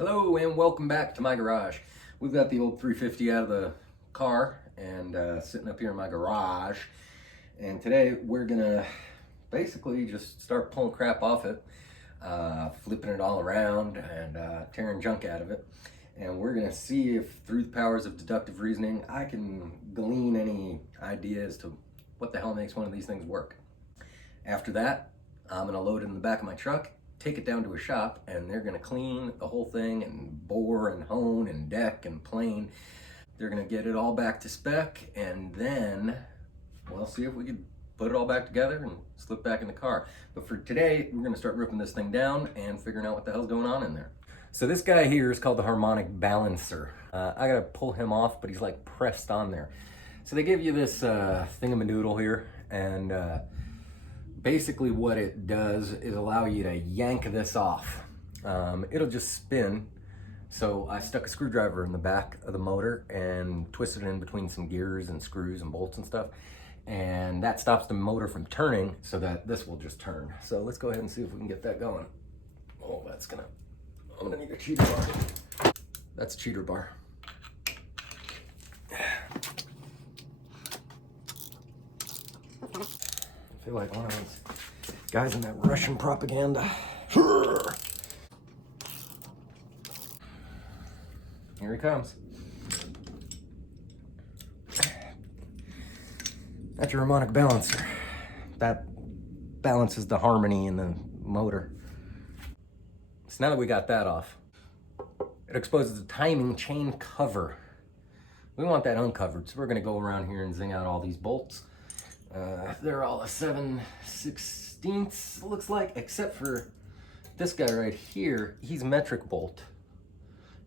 Hello and welcome back to my garage. We've got the old 350 out of the car and sitting up here in my garage. And today we're gonna basically just start pulling crap off it, flipping it all around and tearing junk out of it. And we're gonna see if through the powers of deductive reasoning, I can glean any idea as to what the hell makes one of these things work. After that, I'm gonna load it in the back of my truck, take it down to a shop, and they're gonna clean the whole thing and bore and hone and deck and plane. They're gonna get it all back to spec, and then we'll see if we can put it all back together and slip back in the car. But for today, we're gonna start ripping this thing down and figuring out what the hell's going on in there. So this guy here is called the harmonic balancer. I gotta pull him off, but he's like pressed on there. So they give you this thingamadoodle here, and basically what it does is allow you to yank this off. It'll just spin. So I stuck a screwdriver in the back of the motor and twisted it in between some gears and screws and bolts and stuff. And that stops the motor from turning so that this will just turn. So let's go ahead and see if we can get that going. Oh, I'm gonna need a cheater bar. That's a cheater bar. I feel like one of those guys in that Russian propaganda. Here he comes. That's your harmonic balancer. That balances the harmony in the motor. So now that we got that off, it exposes the timing chain cover. We want that uncovered, so we're gonna go around here and zing out all these bolts. They're all a 7/16, looks like, except for this guy right here. He's metric bolt.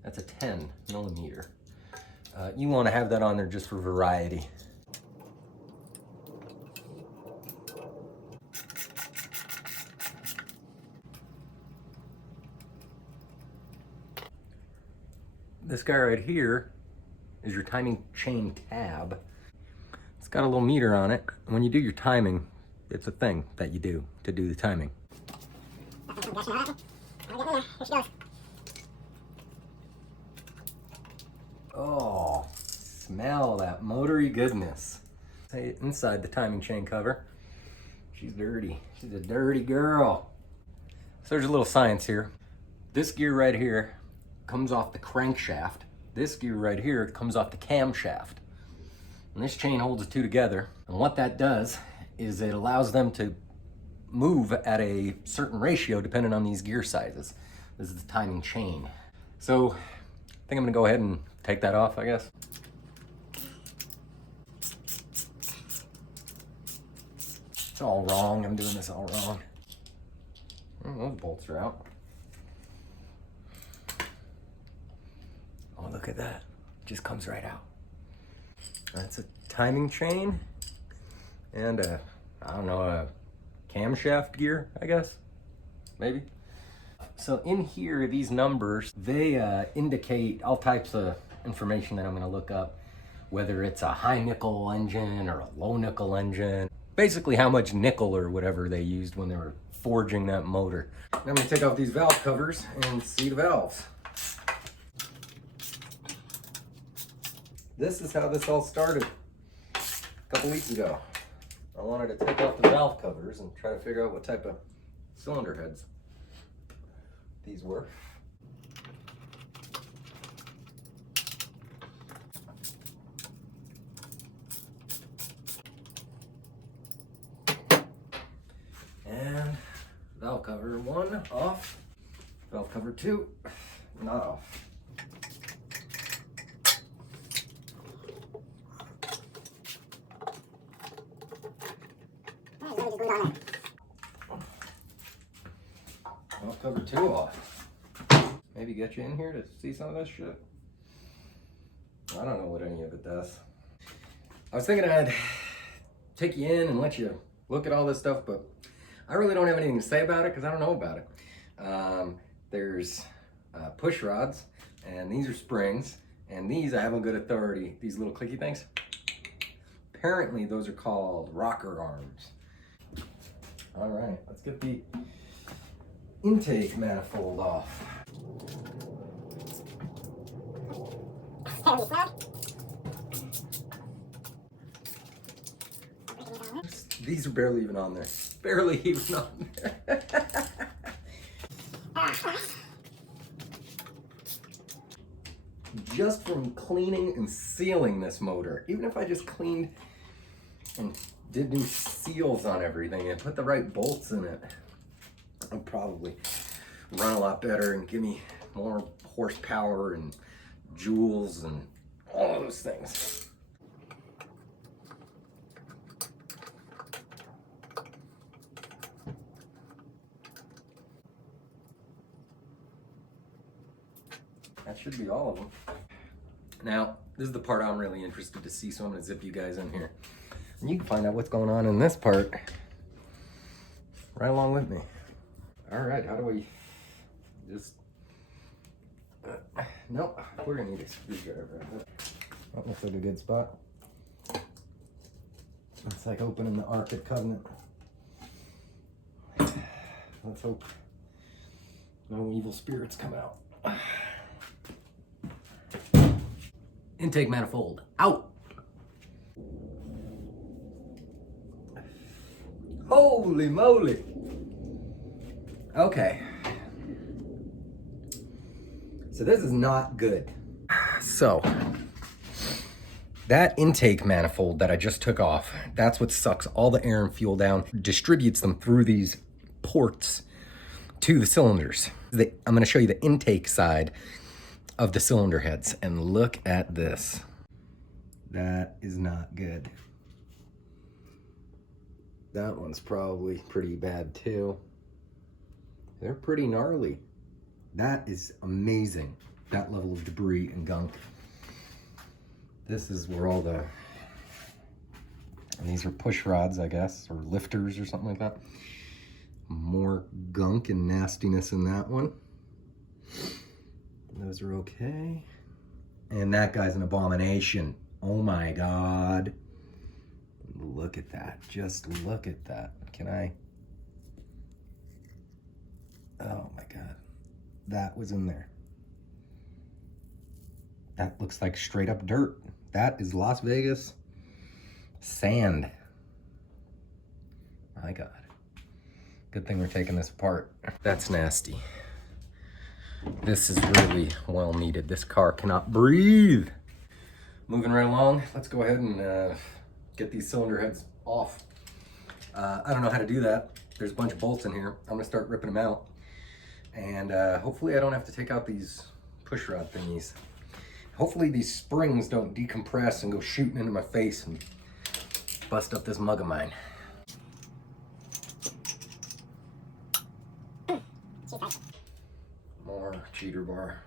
That's a 10 millimeter. You want to have that on there just for variety. This guy right here is your timing chain tab. It's got a little meter on it. When you do your timing, it's a thing that you do to do the timing. Oh, smell that motory goodness. Say inside the timing chain cover. She's dirty. She's a dirty girl. So there's a little science here. This gear right here comes off the crankshaft. This gear right here comes off the camshaft. And this chain holds the two together. And what that does is it allows them to move at a certain ratio depending on these gear sizes. This is the timing chain. So I think I'm gonna go ahead and take that off, I guess. It's all wrong. I'm doing this all wrong. Oh, those bolts are out. Oh, look at that. Just comes right out. That's a timing chain and a camshaft gear, I guess, maybe. So in here, these numbers, they indicate all types of information that I'm gonna look up, whether it's a high nickel engine or a low nickel engine, basically how much nickel or whatever they used when they were forging that motor. Now I'm gonna take off these valve covers and see the valves. This is how this all started a couple weeks ago. I wanted to take off the valve covers and try to figure out what type of cylinder heads these were. And valve cover 1 off, valve cover 2 not off. Valve cover 2 off. Maybe get you in here to see some of this shit. I don't know what any of it does. I was thinking I'd take you in and let you look at all this stuff, but I really don't have anything to say about it because I don't know about it. There's push rods, and these are springs, and these I have on good authority, these little clicky things. Apparently those are called rocker arms. All right, let's get the intake manifold off. These are barely even on there. Barely even on there. Just from cleaning and sealing this motor, even if I just cleaned and did new seals on everything and put the right bolts in it, it'll probably run a lot better and give me more horsepower and joules and all those things. That should be all of them. Now, this is the part I'm really interested to see, so I'm gonna zip you guys in here. And you can find out what's going on in this part right along with me. All right, how do we just, nope, we're gonna need a screwdriver. That looks like a good spot. It's like opening the Ark of Covenant. Let's hope no evil spirits come out. Intake manifold out. Holy moly. Okay. So this is not good. So that intake manifold that I just took off, that's what sucks all the air and fuel down, distributes them through these ports to the cylinders. I'm going to show you the intake side of the cylinder heads, and look at this. That is not good. That one's probably pretty bad too. They're pretty gnarly. That is amazing, that level of debris and gunk. This is where all the, and these are push rods, I guess, or lifters or something like that. More gunk and nastiness in that one. Those are okay. And that guy's an abomination. Oh my God. Look at that. Just look at that. Can I? Oh my God. That was in there. That looks like straight up dirt. That is Las Vegas sand. My God. Good thing we're taking this apart. That's nasty. This is really well needed. This car cannot breathe. Moving right along, let's go ahead and get these cylinder heads off. I don't know how to do that. There's a bunch of bolts in here. I'm gonna start ripping them out. And hopefully I don't have to take out these push rod thingies. Hopefully these springs don't decompress and go shooting into my face and bust up this mug of mine. More cheater bar.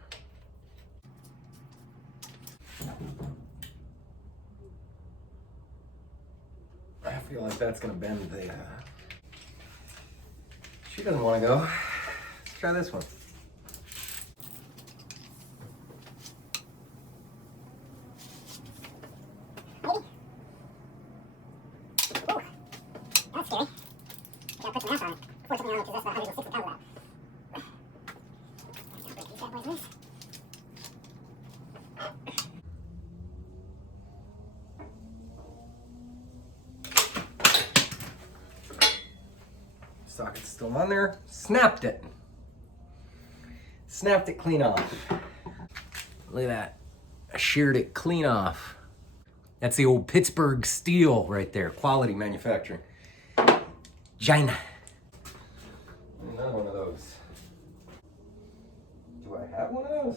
I feel like that's gonna bend the, she doesn't wanna go. Let's try this one. That's scary. Gotta put some math on it. Before it took me on because that's about 160 pounds of that. Socket's still on there. Snapped it. Snapped it clean off. Look at that. I sheared it clean off. That's the old Pittsburgh steel right there. Quality manufacturing. China. Another one of those. Do I have one of those?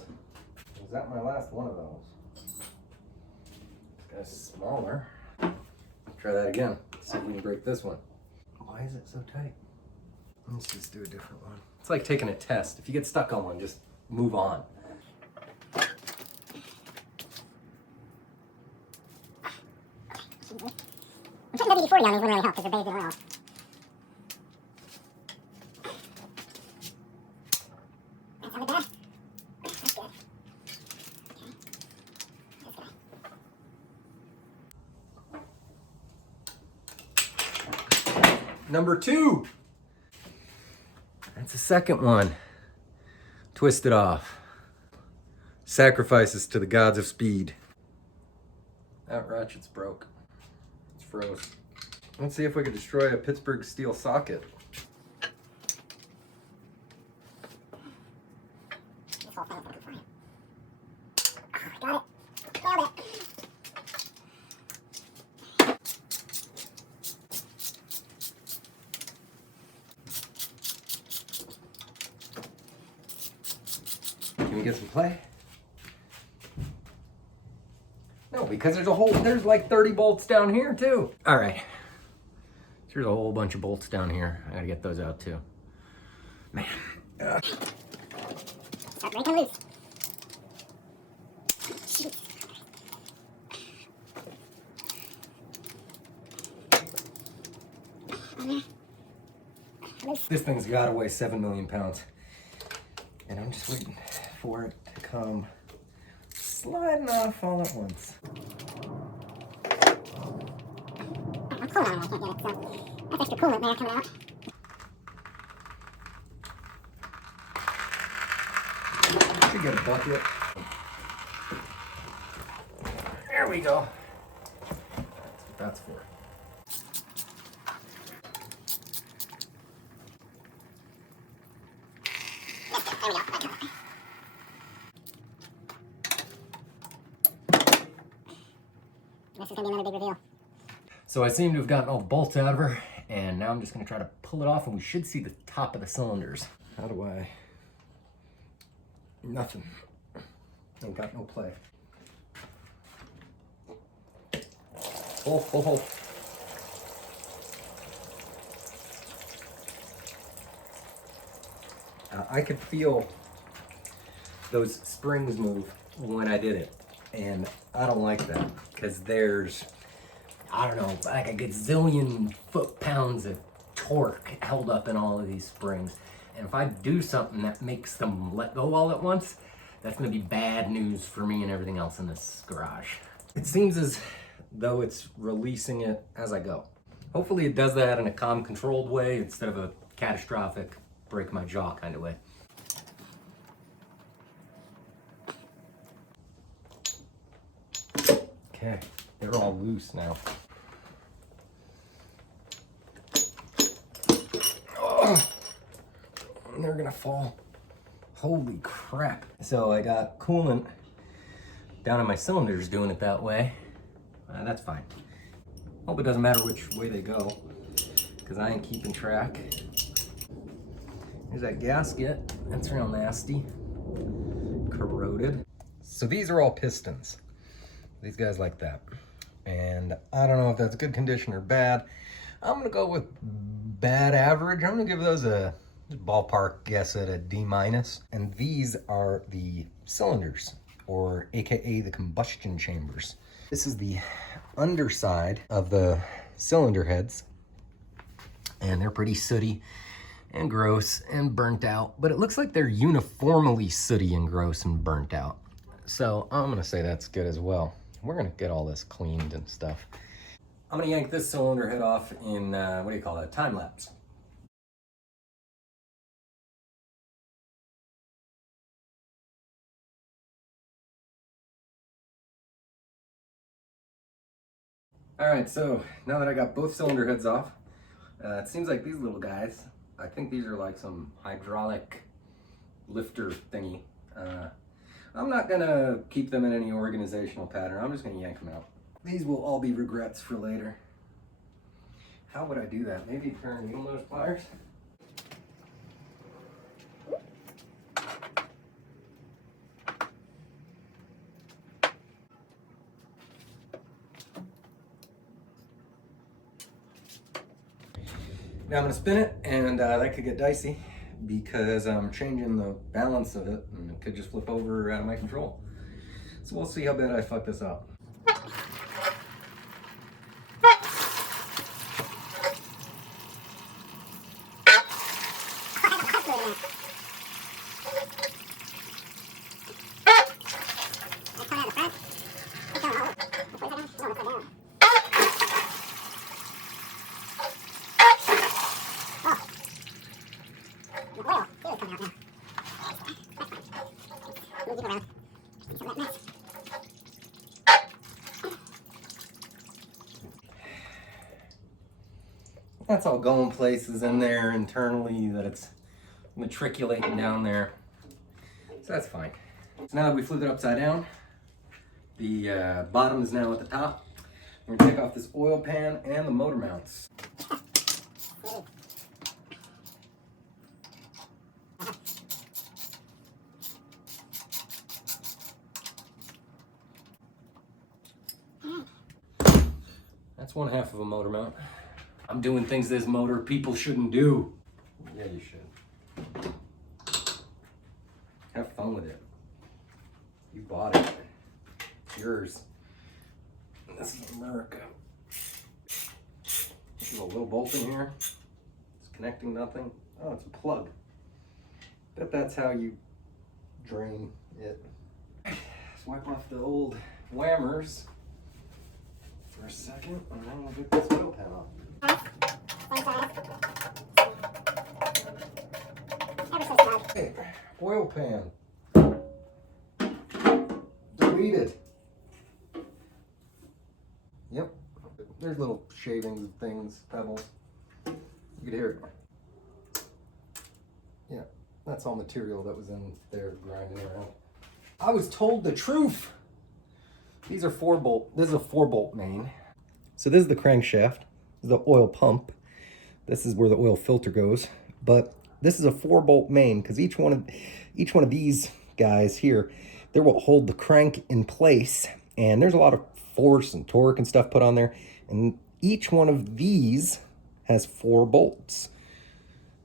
Was that my last one of those? This guy's smaller. Try that again. See if we can break this one. Why is it so tight? Let's just do a different one. It's like taking a test. If you get stuck on one, just move on. I'm putting WD-40 on these wouldn't really help because they're bathed in oil. That sounded bad. That's good. Okay. This guy. Number 2. That's the second one. Twist it off. Sacrifices to the gods of speed. That ratchet's broke. It's froze. Let's see if we can destroy a Pittsburgh steel socket. This whole thing's gonna be fine. Got it. Nailed it. Can we get some play? No, because there's like 30 bolts down here too. All right. There's a whole bunch of bolts down here. I gotta get those out too. Man. Start breaking loose. This thing's gotta weigh 7 million pounds. And I'm just waiting for it to come sliding off all at once. I'm cool on it, I can't get it, so that's extra coolant there coming out. Should get a bucket. There we go. That's what that's for. There we go. This is gonna be another big reveal. So I seem to have gotten all the bolts out of her, and now I'm just gonna try to pull it off, and we should see the top of the cylinders. How do I? Nothing. Ain't got no play. Oh. I could feel those springs move when I did it, and I don't like that because there's, I don't know, like a gazillion foot-pounds of torque held up in all of these springs. And if I do something that makes them let go all at once, that's gonna be bad news for me and everything else in this garage. It seems as though it's releasing it as I go. Hopefully it does that in a calm, controlled way instead of a catastrophic, break my jaw kind of way. Okay, they're all loose now. Oh, and they're gonna fall. Holy crap. So I got coolant down in my cylinders doing it that way. That's fine. Hope it doesn't matter which way they go, because I ain't keeping track. There's that gasket. That's real nasty. Corroded. So these are all pistons. These guys like that. And I don't know if that's good condition or bad. I'm gonna go with bad average. I'm gonna give those a ballpark guess at a D-. And these are the cylinders, or AKA the combustion chambers. This is the underside of the cylinder heads. And they're pretty sooty and gross and burnt out, but it looks like they're uniformly sooty and gross and burnt out. So I'm gonna say that's good as well. We're gonna get all this cleaned and stuff. I'm gonna yank this cylinder head off in, what do you call that, time lapse. All right, so now that I got both cylinder heads off, it seems like these little guys, I think these are like some hydraulic lifter thingy. I'm not gonna keep them in any organizational pattern. I'm just gonna yank them out. These will all be regrets for later. How would I do that? Maybe turn needle nose pliers? Now I'm gonna spin it, and that could get dicey because I'm changing the balance of it, and it could just flip over out of my control. So we'll see how bad I fuck this up. That's all going places in there internally that it's matriculating down there. So that's fine. So now that we flipped it upside down, the bottom is now at the top. We're gonna take off this oil pan and the motor mounts. That's one half of a motor mount. I'm doing things this motor people shouldn't do. Yeah, you should. Have fun with it. You bought it. It's yours. And this is America. There's a little bolt in here. It's connecting nothing. Oh, it's a plug. Bet that's how you drain it. Let's wipe off the old whammers for a second, and then we'll get this oil pan off. Hey, oil pan. Deleted. Yep. There's little shavings, things, pebbles. You could hear it. Yeah, that's all material that was in there grinding around. I was told the truth. These are 4-bolt. This is a 4-bolt main. So this is the crankshaft. This is the oil pump. This is where the oil filter goes. But this is a 4-bolt main because each one of these guys here, they will hold the crank in place. And there's a lot of force and torque and stuff put on there. And each one of these has 4 bolts.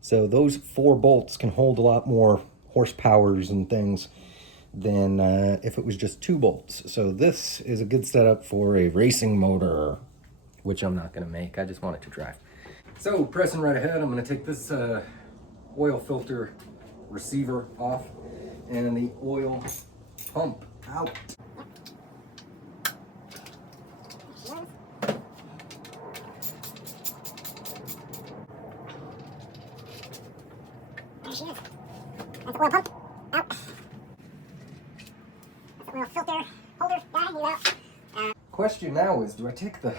So those 4 bolts can hold a lot more horsepowers and things than if it was just 2 bolts. So this is a good setup for a racing motor, which I'm not gonna make, I just want it to drive. So pressing right ahead, I'm gonna take this oil filter receiver off and the oil pump out. There she is. That's the oil pump. Out. That's the oil filter holder guy. He's out. Question now is, do I take the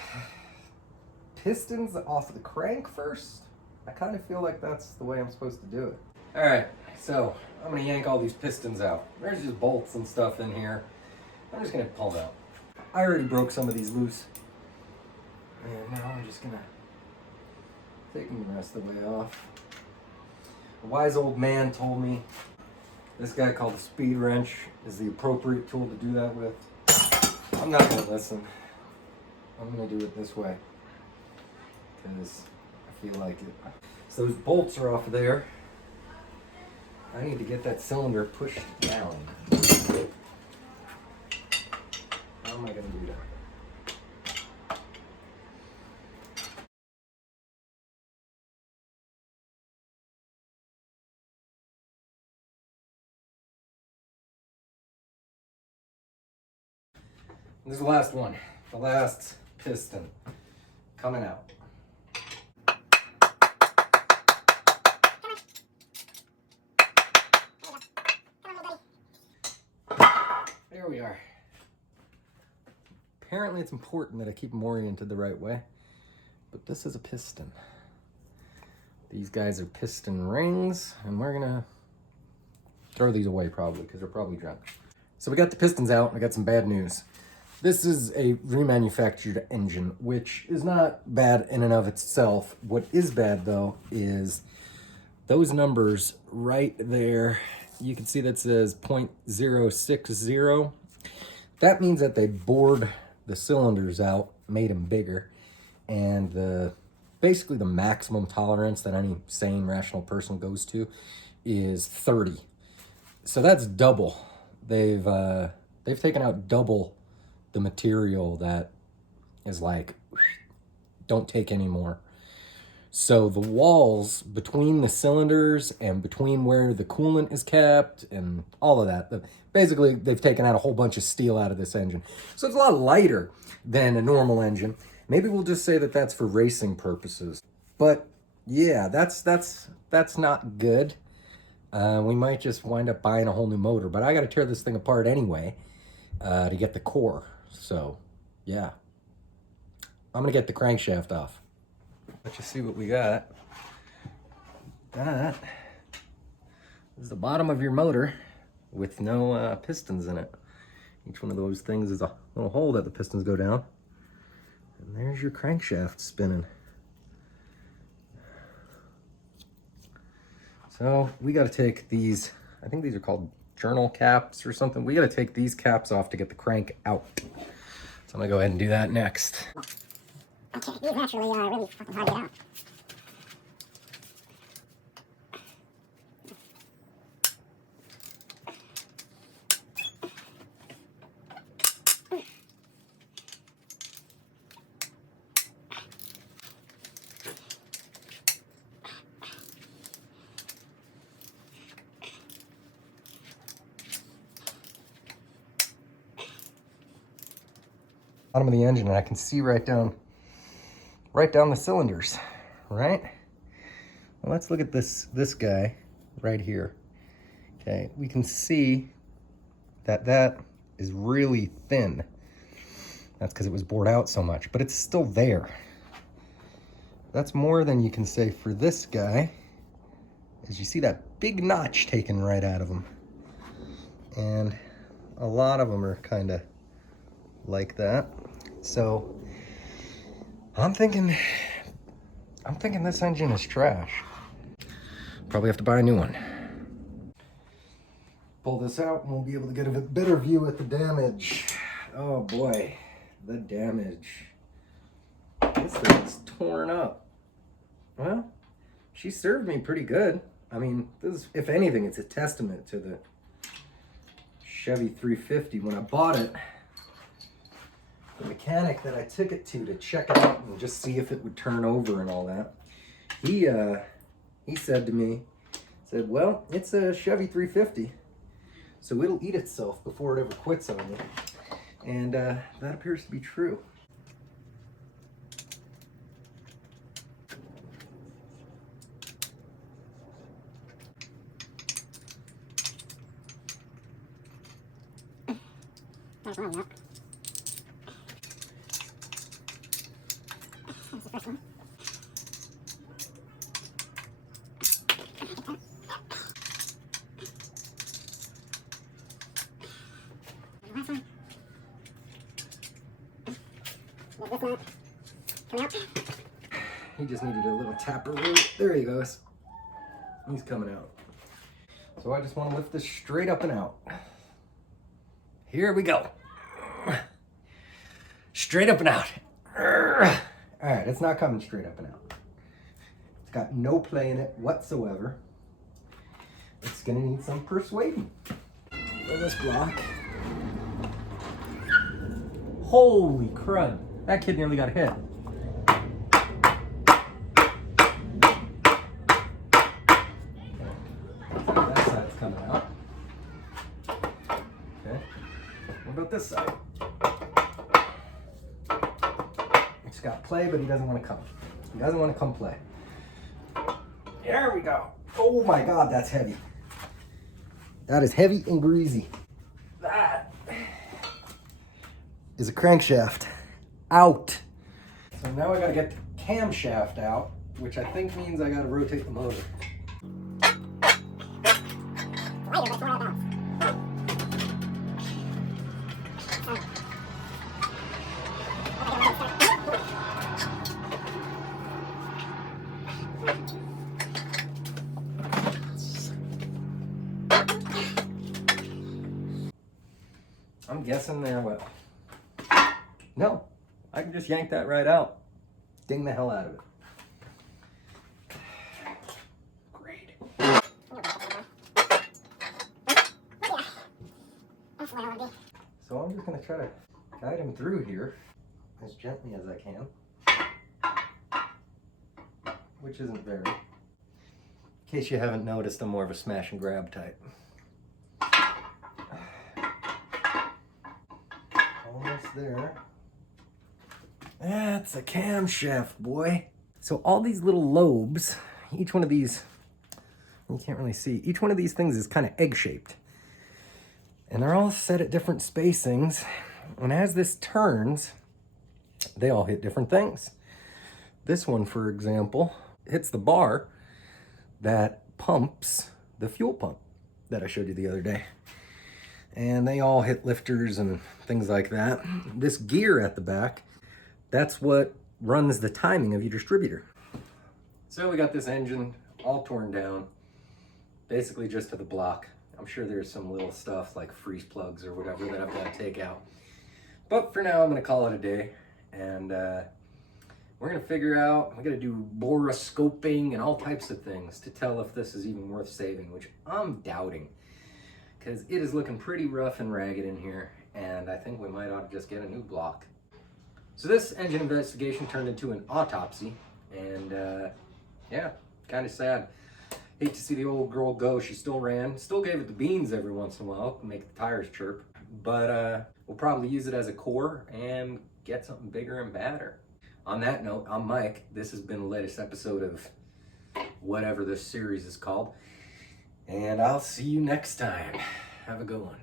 pistons off the crank first? I kind of feel like that's the way I'm supposed to do it. All right, so I'm gonna yank all these pistons out. There's just bolts and stuff in here. I'm just gonna pull them out. I already broke some of these loose. And now I'm just gonna take them the rest of the way off. A wise old man told me this guy called a speed wrench is the appropriate tool to do that with. I'm not gonna listen. I'm gonna do it this way because I feel like it. So those bolts are off of there. I need to get that cylinder pushed down. How am I gonna do that? This is the last one, the last piston coming out. There we are. Apparently it's important that I keep them oriented the right way, but this is a piston. These guys are piston rings, and we're gonna throw these away probably because they're probably junk. So we got the pistons out, and I got some bad news. This is a remanufactured engine, which is not bad in and of itself. What is bad though is those numbers right there. You can see that says 0.060. That means that they bored the cylinders out, made them bigger, and basically the maximum tolerance that any sane, rational person goes to is 30. So that's double. They've taken out double the material that is like, don't take any more. So the walls between the cylinders and between where the coolant is kept and all of that, basically they've taken out a whole bunch of steel out of this engine. So it's a lot lighter than a normal engine. Maybe we'll just say that that's for racing purposes. But yeah, that's not good. We might just wind up buying a whole new motor, but I got to tear this thing apart anyway. to get the core. So, yeah. I'm going to get the crankshaft off. Let you see what we got. That is the bottom of your motor with no pistons in it. Each one of those things is a little hole that the pistons go down. And there's your crankshaft spinning. So we got to take these, I think these are called journal caps or something. We got to take these caps off to get the crank out. So I'm going to go ahead and do that next. Okay, these naturally are really fucking hard to get out. Bottom of the engine, and I can see right down the cylinders, right? Well, let's look at this guy right here. Okay, we can see that is really thin. That's because it was bored out so much, but it's still there. That's more than you can say for this guy, as you see that big notch taken right out of him. And a lot of them are kind of like that. So I'm thinking this engine is trash. Probably have to buy a new one. Pull this out and we'll be able to get a better view at the damage. Oh boy, the damage. This thing's torn up. Well, she served me pretty good. I mean, this is, if anything, it's a testament to the Chevy 350. When I bought it, the mechanic that I took it to check it out and just see if it would turn over and all that, he said to me, well, it's a Chevy 350, so it'll eat itself before it ever quits on you. And that appears to be true. There's one up. That's the first one. The last one. Get this one coming out. He just needed a little taparoo. There he goes. He's coming out. So I just want to lift this straight up and out. Here we go. Straight up and out. All right, it's not coming straight up and out. It's got no play in it whatsoever. It's gonna need some persuading. Look at this block. Holy crud. That kid nearly got hit. That side's coming out. Okay. What about this side? It's got play, but he doesn't want to come. He doesn't want to come play. There we go. Oh my God, that's heavy. That is heavy and greasy. That is a crankshaft out. So now I gotta get the camshaft out, which I think means I gotta rotate the motor. I'm guessing there will. No, I can just yank that right out. Ding the hell out of it. Great. So I'm just gonna try to guide him through here as gently as I can. Which isn't very. In case you haven't noticed, I'm more of a smash and grab type. Almost there. That's a camshaft, boy. So all these little lobes, each one of these, you can't really see, each one of these things is kind of egg-shaped. And they're all set at different spacings. And as this turns, they all hit different things. This one, for example, hits the bar that pumps the fuel pump that I showed you the other day. And they all hit lifters and things like that. This gear at the back, that's what runs the timing of your distributor. So we got this engine all torn down, basically just to the block. I'm sure there's some little stuff like freeze plugs or whatever that I've got to take out. But for now, I'm gonna call it a day. And we're gonna figure out, we gotta do boroscoping and all types of things to tell if this is even worth saving, which I'm doubting, because it is looking pretty rough and ragged in here, and I think we might ought to just get a new block. So this engine investigation turned into an autopsy, and yeah, kind of sad. Hate to see the old girl go. She still ran, still gave it the beans every once in a while, make the tires chirp, but we'll probably use it as a core and get something bigger and badder. On that note, I'm Mike. This has been the latest episode of whatever this series is called, and I'll see you next time. Have a good one.